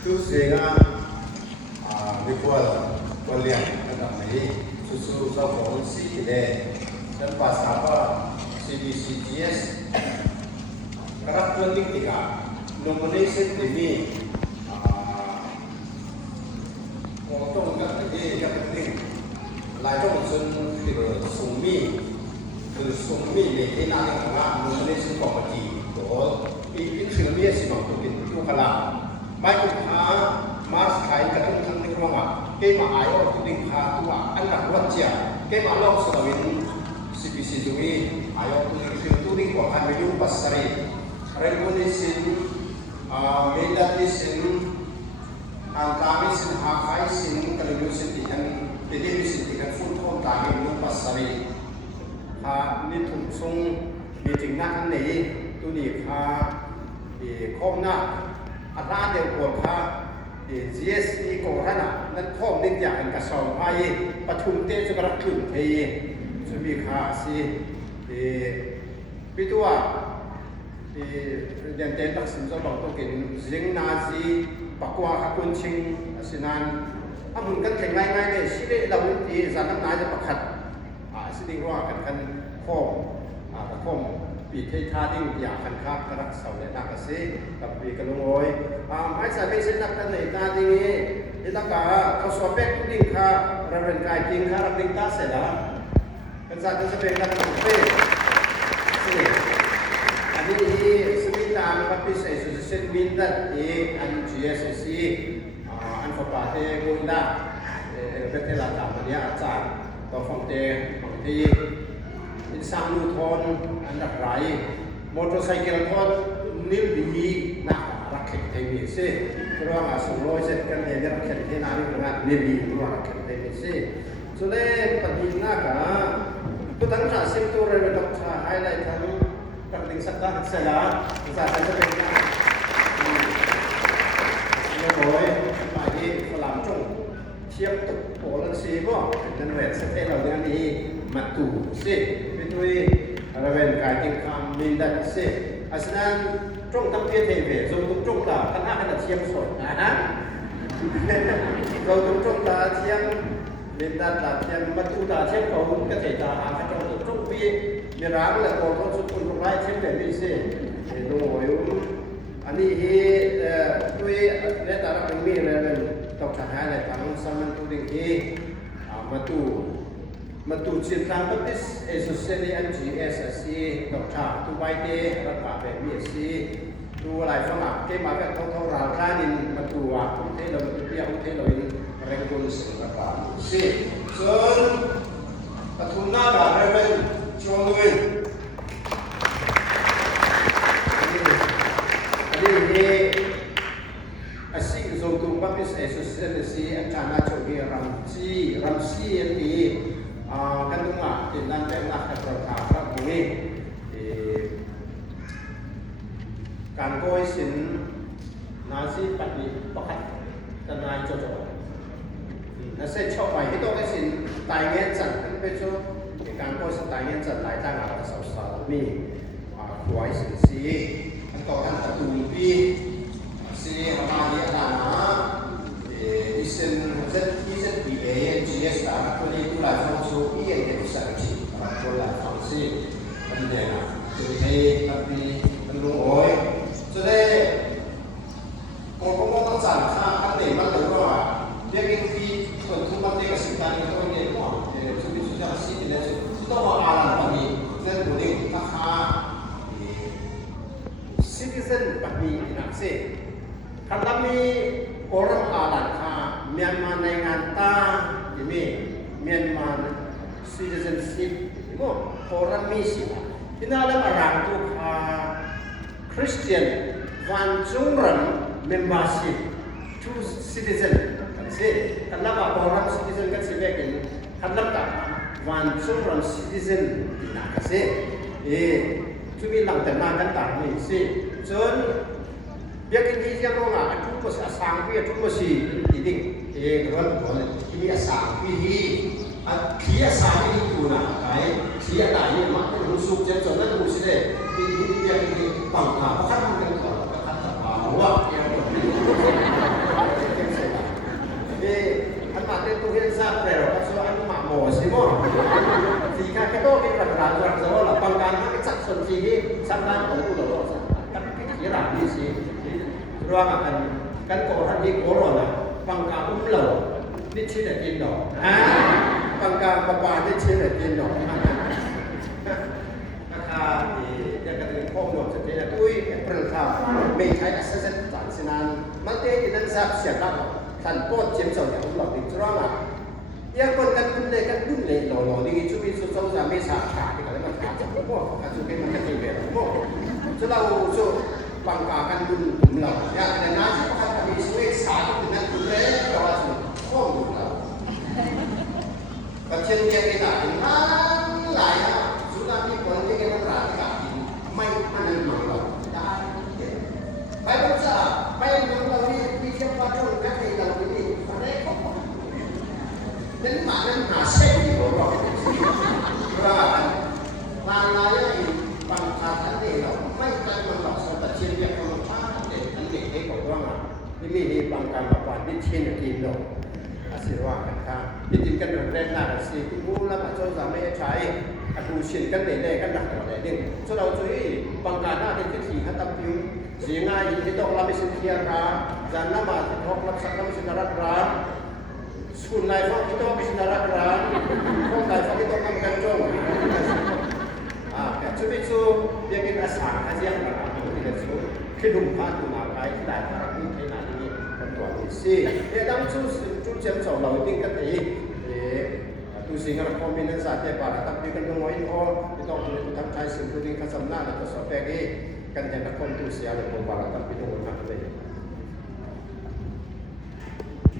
tu sega before kalian ada mai susu sa policy ile dan pasapa CBCGS karak penting tiga nomination demi untuk enggak lagi yang penting lai trong sun thì sung mi từ sung mi để thế nào để các nomination committee của cái sự việc gì mà tôi tin tôi cả là mai cũng há mas khai cái thông tin này không ạ cái mà ai ở cái định há tôi anh là quan trọng cái mà lo sự là CPC juga ai ở cái tôi định của anh mới dùng pasari regulation medicine antamis hakai sin kalulusin dikan television dikan football tagi lu pasari ha ni thung sung meeting na kan nei tu ni kha khom na ata de ko kha GST ko hana nan khom ning ya kan ka saw ai pathum te chu ka rakhlum thei chu mi kha si pitua president te taksim zo bang to kin jing na ji pakwa ka kun ching asinan amun kan thengai ngai le sile lawin ti zanam na ja pakhat siding wa kan kan khom ka khomปีเทธาดิ้งอยากคันคาบกระเสาในนักเสกับปีกระลงอยไม่ใช่ไม่ใช่นักกันในตาดิ้งนี้นี่ตั้งแต่เขาสอบแบกดิ้งค่ะเราเป็นกายจริงค่ะเราดิ้งตาเสร็จแล้วกันจะเป็นนักต่างประเทศอันนี้สมิตามกับพิเศษสุดเส้นบินดัดอัน GSC อันฝาเตกุนดาเป็นเทลาตามนี้อาจารย์ต่อฟังเตบางทีอินซามนูทอนอันดับไรมอเตอร์ไซค์ทอนนิ้วดีนักรักเข็นเทมิเซ่เพราะว่าส่งร้อยเสร็จกันเนี่ยรักเข็นเทนานี่เป็นงานนิ้วดีเพราะว่ารักเข็นเทมิเซ่ส่วนเรื่องปฏิญาณกันตัวทั้งชาติตัวเรื่องต้องชาไฮไลท์ทั้งปฏิสักการเสร็จแล้วจะเป็นงานโอ้ยไปที่ฝรั่งจงเทียบตุกโผล่สีบ่นั่นแหละสเตเราเรื่องนี้มาตู่สิด้วยเราเป็นการกินคำมินดัดสิอาศัยตรงตั้งเพียรเทเวทรงตรงตาขณะขณะเทียมสดนะฮะเราตรงตาเทียมมินดัดตาเทียมมาตู่ตาเทียมเขาก็เทตาหาขจรตรงปีมีร้านและโกนสุดคนตรงไรเทียมแบบนี้สิดูอยู่อันนี้ด้วยเรื่องตาเราเป็นมีอะไรต้องทำอะไรทางสามัญตัวเด็กมาตูจิตรามติสเอสุเซนีอันจีเอสซีดอกชาตูไวเตรักษาแบบมีซีตูอะไรฝรั่งเก็บมาแบบท่องราวคลานินมาตูว่าผมเทเราเป็นเพี้ยผมเทเราเป็นเร่งตัวสิ่งต่างๆสิส่วนปฐุมนาบาร์เรนชวงลุยอันนี้อาศัยโซตูบัพพิสเอสุเซนีซีอันจานาโชกีรัมซีอันนี้กันตรงนั้นที่นั่นเป็นนักประกาศครับตรงนี้การโกยสินนาซีปฏิปักษ์ทนายโจโจนั่นเสร็จชอบไปที่ต้องให้สินตายเงี้ยจัดกันไปช่วยการโกยสินตายเงี้ยจัดหลายต่างหากสาวๆมีขวายสินซีอันต่อกันตะตูปีซีฮามาเดียดานะอีเซนปีเอจีเอสตาตัวนี้ตัวหลายฟังชูอีเอ็นเดสังชีตัวหลายฟังซีมันเดียนะตัวนี้มันรู้โอ้ยจะได้คนก็ต้องสั่งค่าอันนี้มันเลยว่าเรียกเป็นฟีคนทุกประเทศก็สิ่งการนี้ตัวนี้ว่าชุดสุดยอดสิ่งนี้ต้องมาอ่านแบบนี้เรื่องตัวนี้ราคาซิติเซนแบบนี้นะสิคำนั้นมีorang alat Myanmar ในงานตาที่มี Myanmar citizenship ก็ orang misi ที่นั่นแล้วมารังทุกChristian วันจุงรัน membership to citizen กันสิกันแล้วว่า orang citizen กันสิเวกินกันแล้วแต่วันจุงรัน citizen ที่นั่นกันสิจะมีหลังแต่มากันต่างนี่สิจนbiakin dia mona atu ko sa sang pi atu ko si tiding gron ko ni asang pi hi a khia sa ni tu na kai khia da ni ma ko su chen so na ku si de ti dia ni pang na pa khat kan ko khat ta pa wa ya ko ruang akan kan ko han di ko ro na pangka lo ni chi na tin do pangka papa ni chi na tin do yang kata kau nak cerita tu, perintah menjadi asas transinan, mesti kita siap siapa tanpa cemco yang ulah dicerama. Yang konten bunda lo ni cumi susah sama sah di kalau macam apa, kalau kita macam ni berapa, selalu so pangkakan bunda, ya dan nasi pakai kami semua satu dengan bunda kalau semua kau bunda. Macam yang kita ini lain, sudah di konten yang berartiไม่อันนั้นหมายเราได้ไปบัญชาไปเมืองเรานี่มีเทียบว่าช่วงนักเรียนเราที่ตอนแรกเขาบอกนั้นมานั้นหาเส้นที่ผมบอกว่ามาลายอีบางทางนั้นเองเราไม่ไกลมันหลอกสัตว์เชียนเรียกคนชาติเด็กอันเด็กเองบอกว่านี่มีบางการประกวดที่เชียนกินเราอาศัยว่ากันครับที่จริงกันเรื่องหน้าสิคุณผู้รับมาโจทย์สามไม่ใช้ดูเชียนกันเด็กกันหนักกว่าเด็กส่วนเราช่วยบางการหน้าเป็นที่สี่ขั้นตอนพิวเสียง่ายที่ต้องรับไปสิ่งที่ราจานน้ำมาที่ท้องรับสักน้ำสิ่งรักร้านส่วนนายฟังที่ต้องไปสิ่งรักร้านห้องนายฟังที่ต้องทำกันจงแต่ช่วยไม่ช่วยยังกินอาสาอาเซียนกันที่จะช่วยขึ้นหุ่นพาตัวมาไปที่ได้ภารกิจที่ไหนนี่มันตัวนี้สิเนี่ยตั้งช่วยจุดเชื่อมต่อเราติ้งกันเองtu sehingga kombinasi saja para tapi kan mengoin itu untuk tangkai sebelum kasam nana atau sopegi kan jangan kontusi ada pembalasan tapi itu nak